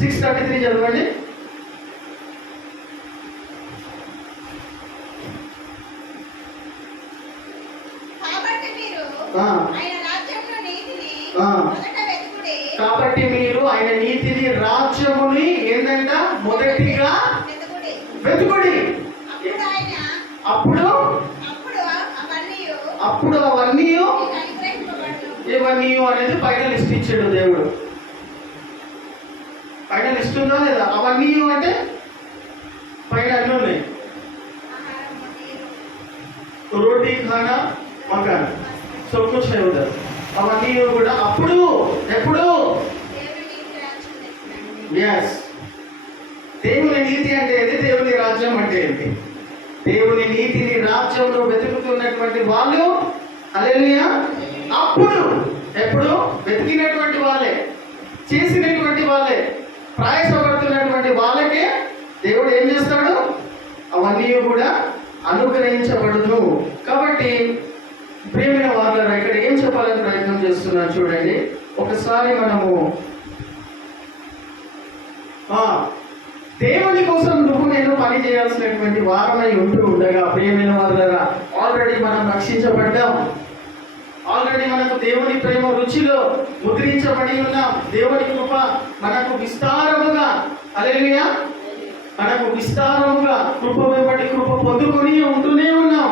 6:33 చదవండి. కాబట్టి మీరు ఆయన నీతిని రాజ్యముని ఏంటంట మొదటిగా వెతుకుడి. అప్పుడు అవన్నీ అనేది పైన లిస్ట్ ఇచ్చాడు దేవుడు. పైన లిస్ట్ ఉందా లేదా? అవన్నీ అంటే పైన అన్నీ ఉన్నాయి. రోటీ ఖానా మకాన్ सब कुछ है उधर. అవన్నీ కూడా అప్పుడు ఎప్పుడు yes దేవుని నీతి అంటే ఏంటి? దేవుని రాజ్యం అంటే ఏంటి? దేవుని నీతిని రాజ్యంలో వెతుకుతున్నటువంటి వాళ్ళు హల్లెలూయా అప్పుడు ఎప్పుడు వెతికినటువంటి వాళ్ళే, చేసినటువంటి వాళ్ళే, ప్రయాసపడుతున్నటువంటి వాళ్ళకే దేవుడు ఏం చేస్తాడు? అవన్నీ కూడా అనుగ్రహించబడును. కాబట్టి ప్రియమైన వారులారా, ఇక్కడ ఏం చెప్పాలని ప్రయత్నం చేస్తున్నాను చూడండి. ఒకసారి మనము దేవుని కోసం నువ్వు నేను పని చేయాల్సినటువంటి వారమై ఉంటూ ఉండగా, ప్రియమైన వారులారా, ఆల్రెడీ మనం రక్షించబడ్డాం. ఆల్రెడీ మనకు దేవుని ప్రేమ రుచిలో ముద్రించబడి ఉన్నాం. దేవుని కృప మనకు విస్తారముగా హల్లెలూయా మనకు విస్తారముగా కృప వెంబడి కృప పొందుకొని ఉంటూనే ఉన్నాం.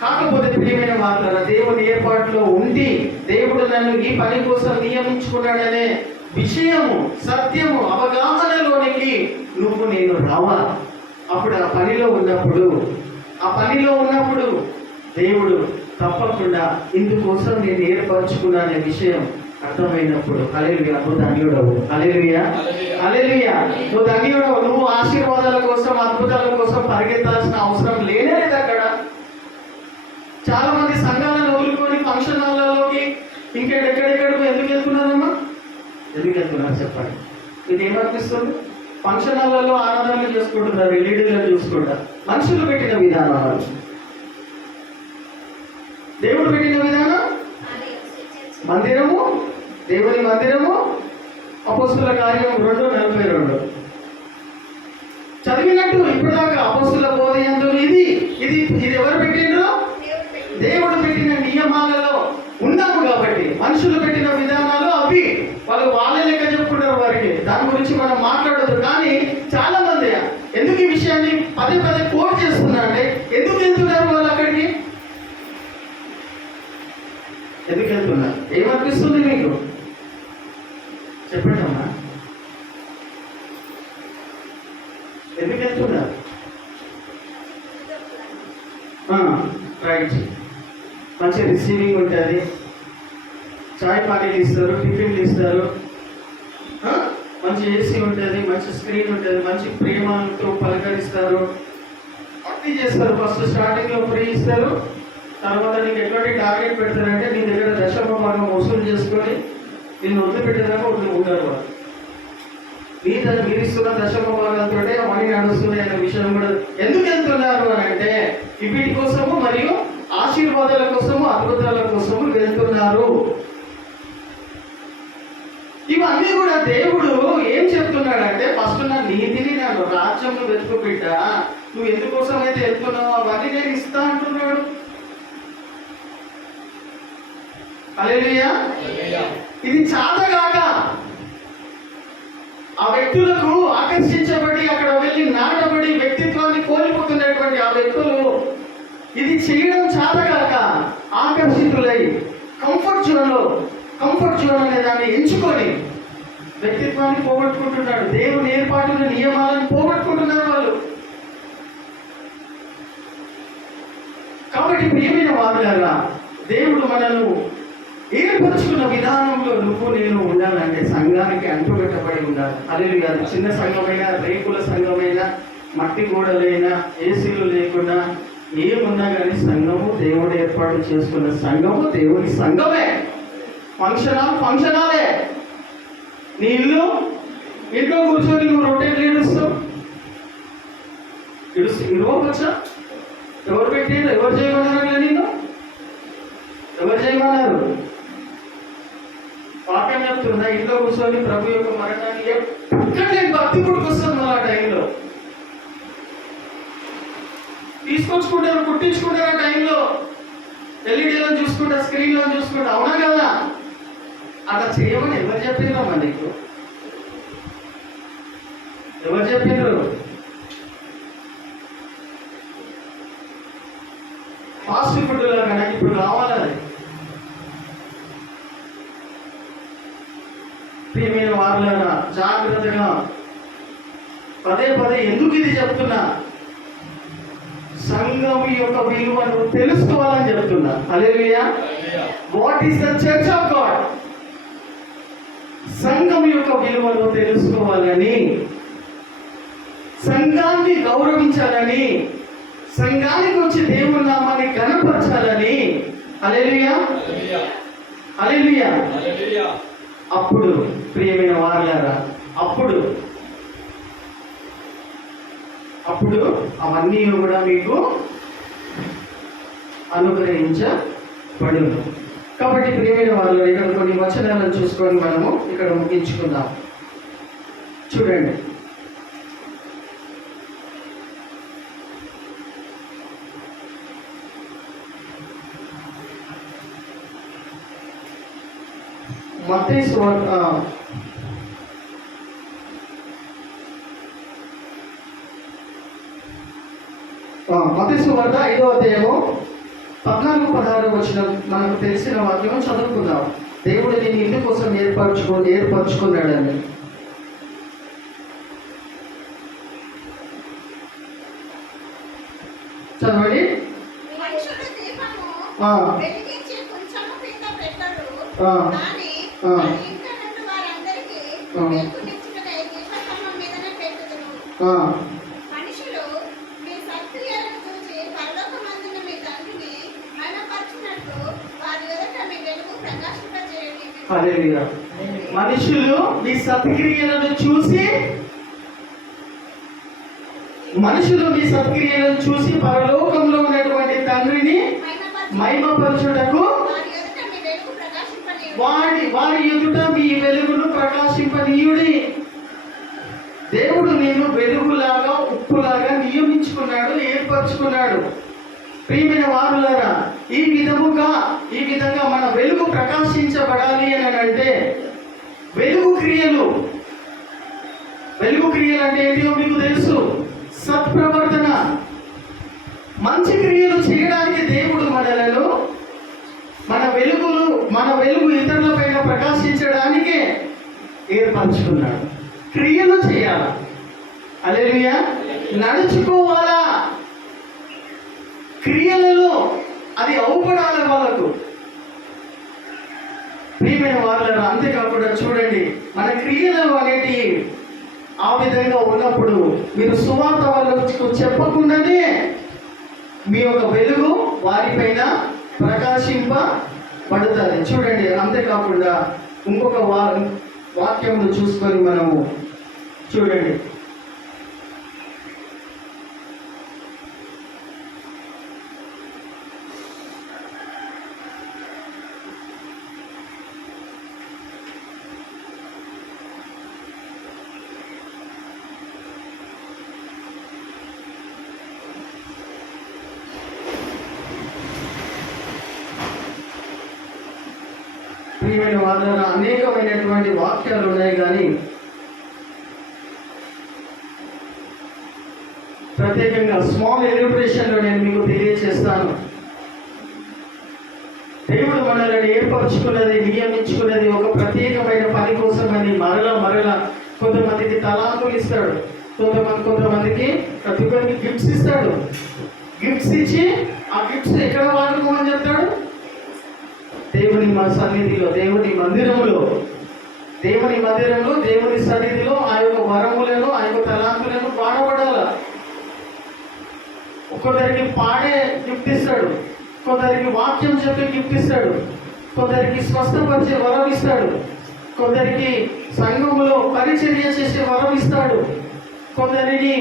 కాకపోతే ప్రియమైన వారులారా, దేవుని ఏర్పాటులో ఉండి దేవుడు నన్ను ఈ పని కోసం నియమించుకున్నాడనే విషయము, సత్యము, అవగాహనలోనికి నువ్వు నేను రావాలి. అప్పుడు ఆ పనిలో ఉన్నప్పుడు దేవుడు తప్పకుండా ఇందుకోసం నేను ఏర్పరచుకున్నా అనే విషయం అర్థమైనప్పుడు హల్లెలూయా నువ్వు ధన్యుడవు. హల్లెలూయా హల్లెలూయా నువ్వు ధన్యుడవు. నువ్వు ఆశీర్వాదాల కోసం, అద్భుతాల కోసం పరిగెత్తాల్సిన అవసరం లేనేలేదు. అక్కడ చాలా మంది సంఘాలను వదులుకొని ఫంక్షన్ హాల్లోకి ఇంకెక్కడెక్కడికో ఎందుకు వెళ్తున్నారమ్మా? ఎందుకు వెళ్తున్నారు చెప్పండి? ఇది ఏమనిపిస్తుంది? ఫంక్షన్ హాల్లో ఆనందాలు చేసుకుంటున్నారు, ఎల్ఈడీలను చూసుకుంటారు. మనుషులు పెట్టిన విధానాలు, దేవుడు పెట్టిన విధానం మందిరము, దేవుని మందిరము. అపోస్తుల కార్యం 2:42 చదివినట్టు ఇప్పటిదాకా అపోస్తుల బోధ యందు ఇది ఎవరు పెట్టిండ్రు? దేవుడు పెట్టిన నియమాలలో ఉన్నాము. కాబట్టి మనుషులు పెట్టిన విధానాలు అవి వాళ్ళే లెక్క చెప్పుకుంటారు. వారికి దాని గురించి మనం మాట్లాడదు. కానీ చాలా మంది ఎందుకు ఈ విషయాన్ని పదే కోట్ చేస్తున్నారంటే, ఎందుకు వెళ్తున్నారు వాళ్ళు అక్కడికి? ఎందుకు వెళ్తున్నారు? ఏమనిపిస్తుంది మీకు? చెప్పండి అమ్మా, ఎందుకు వెళ్తున్నారు? రైట్, మంచి రిసీవింగ్ ఉంటుంది, చాయ్ పానీలు ఇస్తారు, టిఫిన్లు ఇస్తారు, మంచి ఏసీ ఉంటుంది, మంచి స్క్రీన్ ఉంటుంది, మంచి ప్రేమతో పలకరిస్తారు, అన్నీ చేస్తారు. ఫస్ట్ స్టార్టింగ్లో ఫ్రీ ఇస్తారు. తర్వాత నీకు ఎటువంటి టార్గెట్ పెడతారంటే నీ దగ్గర దశమ భాగం వసూలు చేసుకొని నిన్ను వదిలిపెట్టేదాకా ఉంటారు. వాళ్ళు మీరు ఇస్తున్న దశమ భాగాలతో మనీ నడుస్తుంది అనే విషయం కూడా. ఎందుకు వెళ్తున్నారు అని అంటే వీటి కోసము మరియు ఆశీర్వాదాల కోసము, అద్భుతాల కోసము వెళ్తున్నారు. ఇవన్నీ కూడా దేవుడు ఏం చెప్తున్నాడంటే, ఫస్ట్ నా నీతిని, నన్ను రాజ్యం వెతుకు బిడ్డ, నువ్వు ఎందుకోసం అయితే వెళ్తున్నావు అవన్నీ నేను ఇస్తా అంటున్నాడు. హల్లెలూయా. ఇది చాతగాక ఆ వ్యక్తులకు ఆకర్షించబడి అక్కడ వెళ్ళి నాటబడి వ్యక్తిత్వాన్ని కోల్పోతున్నటువంటి ఆ వ్యక్తులు ఇది చేయడం చాతగాక ఆకర్షితులై కంఫర్ట్ జోన్ అనే దాన్ని ఎంచుకొని వ్యక్తిత్వాన్ని పోగొట్టుకుంటున్నాడు. దేవుని ఏర్పాటున నియమాలను పోగొట్టుకుంటున్నారు వాళ్ళు. కాబట్టి ప్రియమైన వారులారా, దేవుడు మనల్ని ఏర్పరచుకున్న విధానంలో నువ్వు నేను ఉండాలంటే సంఘానికి అంటుకట్టబడి ఉండాలి. హల్లెలూయా. చిన్న సంఘమైనా, రేకుల సంఘమైనా, మట్టి గోడలైనా, ఏసీలు లేకుండా ఏమున్నా కానీ సంఘము దేవుడు ఏర్పాటు చేసుకున్న సంఘము దేవుని సంఘమే. ఫంక్షనాలే. నీ ఇంట్లో కూర్చొని నువ్వు రొట్టెలు ఇడుకోవచ్చా? ఎవరు పెట్టారు? ఎవరు చేయమన్నారు? నేను ఎవరు చేయమన్నారు? వాక్యం చెప్తుందా? ఇంట్లో కూర్చొని ప్రభు యొక్క మరణాన్ని తీసుకొచ్చుకుంటారు, కుట్టించుకుంటారు. ఆ టైంలో ఎల్ఈడీలో చూసుకుంటా, స్క్రీన్లో చూసుకుంటా. అవునా కదా? అట్లా చేయమని ఎవరు చెప్పినారమ్మా నీకు? ఎవరు చెప్పినారు? ఫాస్ట్ ఫుడ్లో కనుక ఇప్పుడు కావాలని ప్రియమైన వారులారా, జాగ్రత్తగా పదే పదే ఎందుకు ఇది చెప్తున్నా? సంఘం యొక్క విలువను తెలుసుకోవాలని చెప్తున్నా. Hallelujah. What is the church of God? సంఘం యొక్క విలువను తెలుసుకోవాలని, సంఘాన్ని గౌరవించాలని, సంఘానికి వచ్చి దేవుని నామాన్ని ఘనపరచాలని. హల్లెలూయా, హల్లెలూయా. అప్పుడు ప్రియమైన వారులారా, అప్పుడు అవన్నీ కూడా మీకు అనుగ్రహించబడును. కాబట్టి ప్రియమైన వారు, ఇక్కడ కొన్ని వచనాలను చూసుకొని మనము ఇక్కడ ముగించుకుందాం. చూడండి, మత్తయి సువార్త మత్తయి సువార్త 5వ అధ్యాయము 14-16 వచనం మనకు తెలిసిన వాక్యం చదువుకుందాం. దేవుడు నేను ఇంటి కోసం ఏర్పరచుకున్నాడని. చదవండి. మనుషులు మీ సత్క్రియలను చూసి పరలోకంలో ఉన్నటువంటి తండ్రిని మహిమపరచుటకు వారి ఎదుట మీ వెలుగును ప్రకాశింపనీయుడి. దేవుడు నేను వెలుగులాగా, ఉప్పులాగా నియమించుకున్నాడు, ఏర్పరచుకున్నాడు. ప్రియమైన వారులారా, ఈ విధంగా మన వెలుగు ప్రకాశించబడాలి అని అంటే వెలుగు క్రియలు అంటే ఏంటో మీకు తెలుసు. సత్ప్రవర్తన, మంచి క్రియలు చేయడానికి దేవుడు మన వెలుగు ఇతరుల పైన ప్రకాశించడానికే ఏర్పరచుకున్నాడు. క్రియలు చేయాలా? హల్లెలూయా. నడుచుకోవాలా? క్రియలలో అది అవుపడాలి వాళ్ళకు. ప్రియమైన వారులారా, అంతేకాకుండా చూడండి, మన క్రియలు అనేటి ఆ విధంగా ఉన్నప్పుడు మీరు సువార్త వాళ్ళకు చెప్పకుండానే మీ యొక్క వెలుగు వారిపైన ప్రకాశింపబడుతుంది. చూడండి, అంతేకాకుండా ఇంకొక వాక్యమును చూసుకొని మనము చూడండి. ప్రియమైన వాళ్ళ అనేకమైనటువంటి వాక్యాలు ఉన్నాయి, కానీ ప్రత్యేకంగా స్మాల్ ఎలిబ్రేషన్లో నేను మీకు తెలియజేస్తాను. దేవుడు మనల్ని ఏర్పరచుకున్నది, నియమించుకున్నది ఒక ప్రత్యేకమైన పని కోసమని. మరలా కొంతమందికి తలాంతులు ఇస్తాడు, కొంతమందికి ప్రతి ఒక్కరికి గిఫ్ట్స్ ఇస్తాడు. గిఫ్ట్స్ ఇచ్చి ఆ గిఫ్ట్స్ ఎక్కడ వాడుకోమని చెప్తాడు? దేవుని సన్నిధిలో, దేవుని మందిరంలో, దేవుని సన్నిధిలో ఆ యొక్క వరములను, ఆ యొక్క తలాంతులను వాడబడాల. కొందరికి పాడే గిఫ్ట్ ఇస్తాడు, కొందరికి వాక్యం చెప్పే గిఫ్ట్ ఇస్తాడు, కొందరికి స్వస్థపరిచే వరం ఇస్తాడు, కొందరికి సంఘములో పరిచర్య చేసే వరం ఇస్తాడు, కొందరిని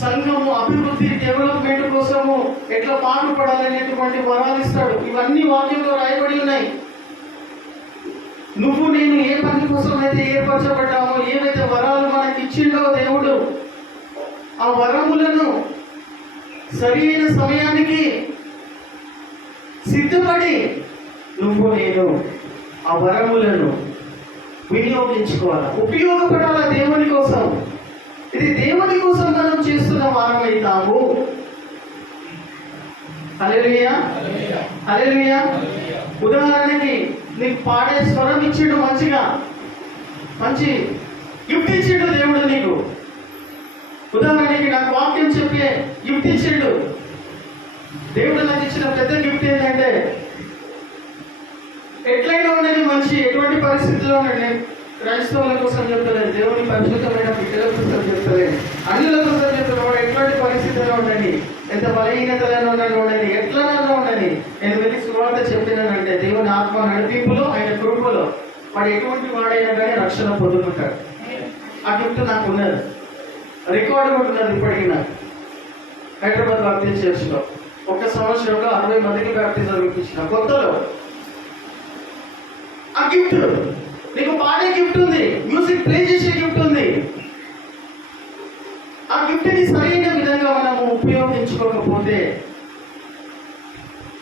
సంఘము అభివృద్ధి, డెవలప్మెంట్ కోసము ఎట్లా పాటుపడాలనేటువంటి వరాలు ఇస్తాడు. ఇవన్నీ వాక్యంలో రాయబడి ఉన్నాయి. నువ్వు నేను ఏ పని కోసం అయితే ఏర్పరచబడ్డామో, ఏవైతే వరాలు మనకి ఇచ్చిండో దేవుడు, ఆ వరములను సరి అయిన సమయానికి సిద్ధపడి నువ్వు నేను ఆ వరములను వినియోగించుకోవాలి, ఉపయోగపడాలా దేవుని కోసం. ఇది దేవుని కోసం మనం చేస్తున్న వారమైతాము. హల్లెలూయా, హల్లెలూయా. ఉదాహరణకి నీకు పాడే స్వరం ఇచ్చిండు, మంచి గిఫ్ట్ ఇచ్చిండు దేవుడు నీకు. ఉదాహరణకి నాకు వాక్యం చెప్పే గిఫ్ట్ ఇచ్చిండు దేవుడు. నాకు ఇచ్చిన పెద్ద గిఫ్ట్ ఏంటంటే ఎట్లయినా ఉండేది మంచి, ఎటువంటి పరిస్థితుల్లో ఉండండి. క్రైస్తవుల కోసం చెప్తలేదు, దేవుని పరిశుద్ధమైన బిడ్డల కోసం చెప్తలేదు, అన్యుల కోసం చెప్తున్నాడు. ఎటువంటి పరిస్థితుల్లో ఉండండి, ఎంత బలహీనతలను ఉండండి, ఎట్లనన్నా ఉండండి, నేను వెళ్ళి సువార్త చెప్పినానంటే దేవుని ఆత్మ నడిపింపులో, ఆయన కృపలో వాడు ఎటువంటి వాడైనా కానీ రక్షణ పొందుకుంటాడు. ఆ గిఫ్ట్ నాకు ఉన్నది, రికార్డు కూడా ఉన్నది ఇప్పటికీ. నాకు హైదరాబాద్ బాప్టిస్ట్ చర్చ్లో 1 సంవత్సరంలో 60 మందికి బాప్టిజం ఇప్పించిన కొత్తలో. ఆ గిఫ్ట్ నీకు పాడే గిఫ్ట్ ఉంది, మ్యూజిక్ ప్లే చేసే గిఫ్ట్ ఉంది. ఆ గిఫ్ట్ని సరైన విధంగా మనము ఉపయోగించుకోకపోతే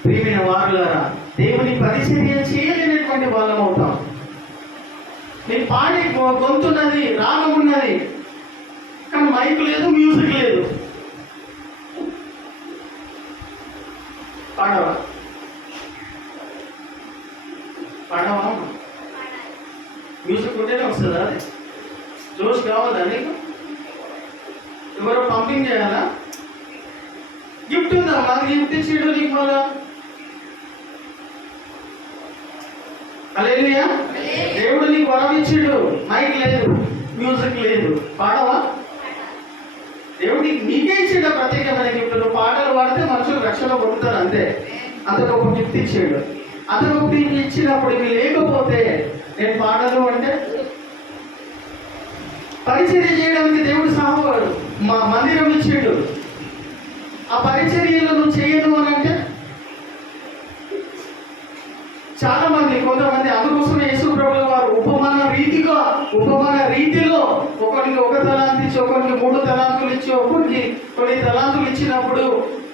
ప్రియమైన వారులారా దేవుని పరిచర్య చేయలేనటువంటి వాళ్ళం అవుతాం. నేను పాడే గొంతున్నది, రాగం ఉన్నది, కానీ మైక్ లేదు, మ్యూజిక్ లేదు. పాడవా? పాడవా? మ్యూజిక్ ఉంటేనే వస్తుందా? అది జోష్ కావాలా నీకు? ఎవరో పంపింగ్ చేయాలా? గిఫ్ట్ ఉందా? మాకు గిఫ్ట్ ఇచ్చాడు నీకు. మళ్ళా హల్లెలూయా. దేవుడు నీకు వరం ఇచ్చాడు, మైక్ లేదు, మ్యూజిక్ లేదు, పాడవా? దేవుడు నీకే ఇచ్చాడు ప్రత్యేకమైన గిఫ్ట్. పాటలు పాడితే మనుషులు రక్షణ పొందుతారు, అంతే. అంత గొప్ప గిఫ్ట్ ఇచ్చాడు. అంత గొప్ప ఇచ్చినప్పుడు ఇవి లేకపోతే నేను పాడను అంటే పరిచర్య చేయడానికి దేవుడు మా మందిరం ఇచ్చాడు. ఆ పరిచర్యలో నువ్వు చేయను అని అంటే చాలా మంది, కొంతమంది అందుకోసం యేసు ప్రభువుల వారు ఉపమాన రీతిలో ఒకరికి 1 తలాంతు ఇచ్చి, ఒకరికి 3 తలాంతులు ఇచ్చి, ఒకరికి కొన్ని తలాంతులు ఇచ్చినప్పుడు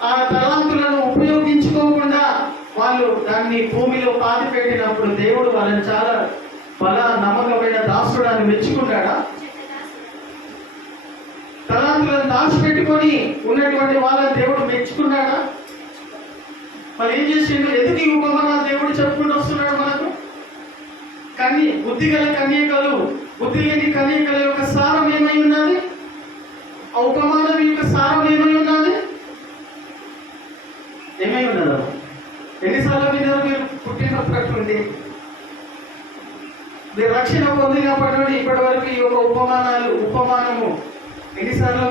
ఆ తలాంతులను ఉపయోగించుకోకుండా వాళ్ళు దాన్ని భూమిలో పాతి పెట్టినప్పుడు దేవుడు వాళ్ళని చాలా నమ్మకమైన దాసుడు అని మెచ్చుకుంటాడా? తలాంతులను దాచిపెట్టుకొని ఉన్నటువంటి వాళ్ళని దేవుడు మెచ్చుకున్నాడా? మరి ఏం చేసిండు? ఎందుకు ఈ ఉపమానాలు దేవుడు చెప్పుకుంటూ వస్తున్నాడు మనకు? బుద్ధి గల కన్యకలు, బుద్ధి లేని కన్యకల యొక్క సారం ఏమై ఉన్నది? ఆ ఉపమానం యొక్క సారం ఏమై ఉన్నది? ఏమై ఉన్నదా? ఎన్నిసార్లు విన్నారు మీరు పుట్టినప్పటి నుండి? మీరు రక్షణ పొందినప్పటి నుండి ఇప్పటి వరకు ఈ యొక్క ఉపమానము ఎన్నిసార్లు